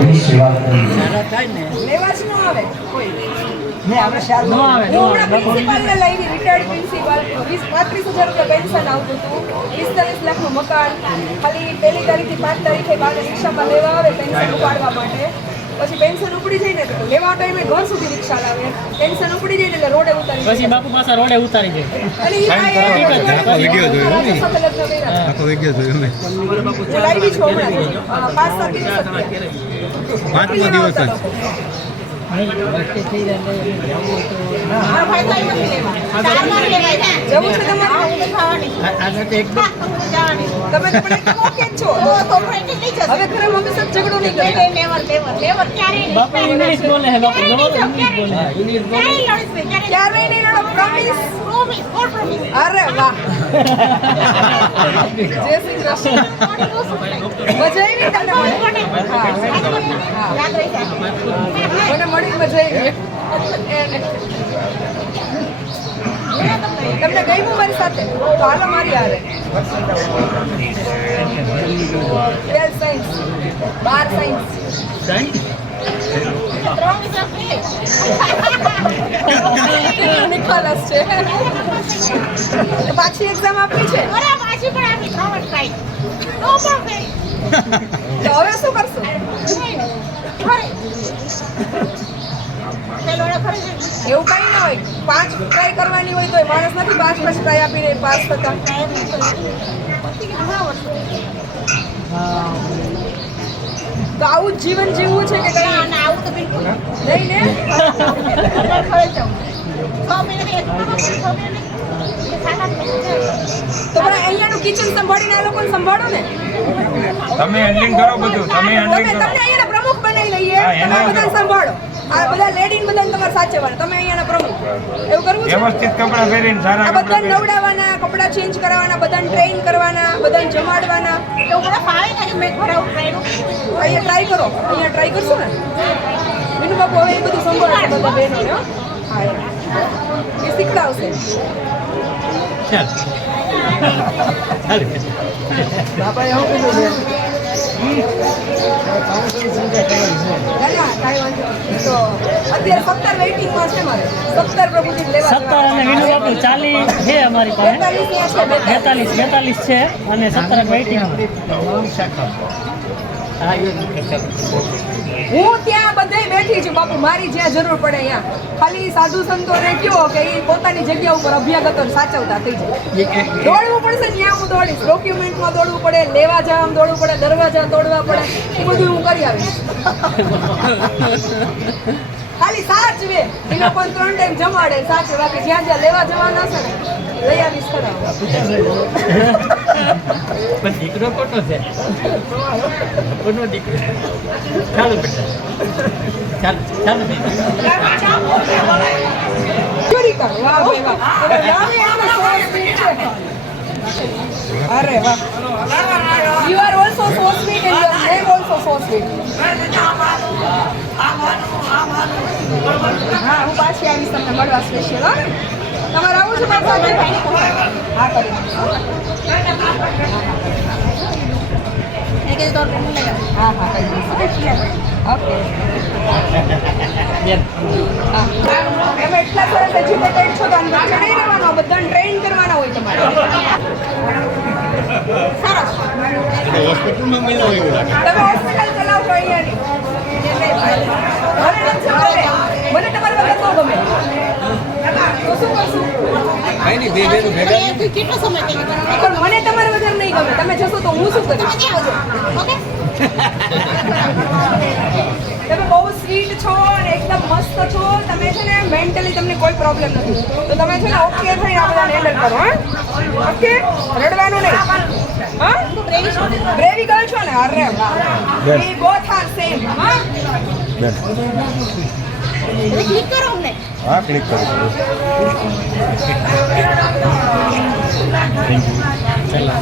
એની સેવા કરવી મકાન ખાલી પહેલી તારીખથી પાંચ તારીખે બાળને રિક્ષામાં લેવા આવે. પેન્શન ઉપાડવા માટે પછી પેન્શન ઉપડી જાય ને તો લેવા ટાઈમે ઘર સુધી રિક્ષા લાવે. પેન્શન ઉપડી જાય એટલે રોડે ઉતારી પછી બાપુ પાછા રોડે ઉતારી જોયો પાંચમો દિવસ અરે વાહ જય શ્રી કૃષ્ણ મજા આવી તમને મને મળી મજા આવી. તમને ગયું મારી સાથે? હાલો મારી હારે. ટ્વેલ્થ સાયન્સ બાર સાયન્સ નિખાલસ છે. પાછી એક્ઝામ આપી છે તો હવે શું કરશું? એવું કઈ ના હોય. પાંચ ટ્રાય કરવાની હોય તો માણસ નથી પાંચ પાંચ ટ્રાય આપીને પાસ થતા. તો આવું જ જીવન જીવવું છે કે કઈ? નહીં ને? તો પણ અહીંયાનું કિચન સંભાળીને આ લોકોને સંભાળો ને. તમે હેન્ડલિંગ કરો બધું. તમે હેન્ડલિંગ કરો. લઈએ તમે બધા બધાને સંભાળો. આ બધા લેડીને બધાને તમારે સાચવવાના. તમે અહીંયાના પ્રમુખ. એવું કરવું છે? વ્યવસ્થિત કપડાં પહેરીને સારા આ બધાને નવડાવવાના કપડાં ચેન્જ કરાવવાના બધાને ટ્રેન કરવાના બધાને જમાડવાના. એવું અહીંયા ટ્રાય કરો. અહીંયા ટ્રાય કરશો ને? મીનુ બાપુ હવે એ બધું સંભાળશે બધા બહેનોને હા. એ. શીખડાવશે. બાપા એવું કીધું છે ના ના કાંઈ વાંધો નહીં. તો અત્યારે સત્તર વેઇટિંગમાં છે મારે. સત્તર પ્રભુજી લેવા સત્તર અને વિનુ બાપુ ચાલીસ છે અમારી પાસે. બેતાલીસ છે બેતાલીસ. બેતાલીસ બેતાલીસ છે અને સત્તર વેઇટિંગ હું ત્યાં બધે બેઠી છું બાપુ. મારી જ્યાં જરૂર પડે ત્યાં. ખાલી સાધુ સંતોને કયો કે એ પોતાની જગ્યા ઉપર અભ્યાગતો સાચવતા થઈ જાય. દોડવું પડશે ત્યાં હું દોડીશ. ડોક્યુમેન્ટમાં દોડવું પડે લેવા જવામાં દોડવું પડે દરવાજા તોડવા પડે. એ બધું હું કરી આવીશ. ખાલી સાચવે એ લોકો ત્રણ ટાઈમ જમાડે. સાચવે બાકી જ્યાં જ્યાં લેવા જવાના છે ને લઈ આવીશ ખરા. પણ દીકરો ખોટો છે? કોનો દીકરો? ચાલો બેટા. ચાલો ચાલો ચોરી વાહ વાહ હવે નામે આપણે સો સ્વીટ છે અરે વાહ. You are also so sweet and your name also so sweet હા પાછી આવીશ તમને મળવા સ્પેશિયલ હા. તમારે આવું છે મારી સાથે? હા કરી હા હા ઓકે હા. તમે એટલા સરસ એજ્યુકેટેડ છો તો રહેવાનો બધાને ટ્રેન કરવાના હોય તમારે. સરસ. તમે ચલાવશો અહીંયાની મને નથી ગમે. મને તમારા વગર ન ગમે તો શું કરશું નહીં બે બેનું ભેગા પણ મને તમારા વધારે નહીં ગમે. તમે જશો તો હું શું કરીશ? તમે બહુ સ્વીટ છો અને એકદમ મસ્ત છો. તમે છે ને મેન્ટલી તમને કોઈ પ્રોબ્લેમ નથી. તો તમે છે ને ઓકે થઈને આ બધાને હેન્ડલ કરો હા? ઓકે રડવાનું નહીં. હા? બ્રેવી ગર્લ છો. ને? અરે વી બોથ આર સેમ હા? હા ક્લિક કરો. ચાલો